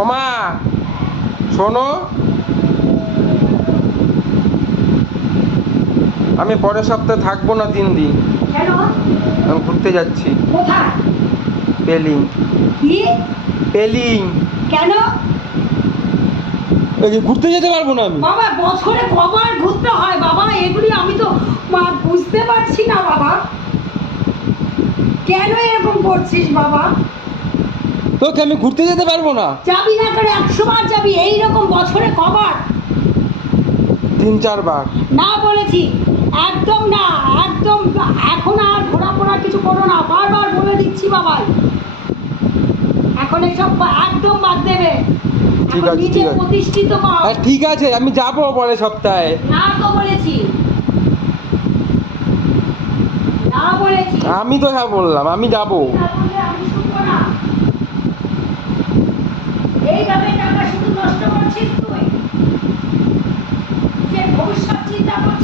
ওমা শোনো। আমি পরের সপ্তাহে থাকব না তিন দিন। কেন? আমি ঘুরতে যাচ্ছি। পেলিং। পেলিং। কেন? ঘুরতে যেতে পারব না আমি। বাবা বছরে কবার ঘুরতে হয়। বাবা এগুলি আমি তো বুঝতে পারছি না বাবা। কেন এরকম করছিস বাবা? তোকে আমি ঘুরতে যেতে পারব না। যাবি না করে একশো বার যাবি এইরকম বছরে কবার? তিন চারবার। না বলেছি একদম না একদম এখন আর ঘোরাফোরা কিছু করো না বারবার বলে দিচ্ছি বাবা এখন এইসব একদম বাদ দেবে। ঠিক আছে, ঠিক আছে। প্রতিষ্ঠিত হ্যাঁ ঠিক আছে আমি যাব পরের সপ্তাহে। না তো বলেছি। না বলেছি। আমি তো হ্যাঁ বললাম আমি যাব। না বললে আমি শুনব না এইভাবে করছিস তুই যে ভবিষ্যৎ চিন্তা করছিস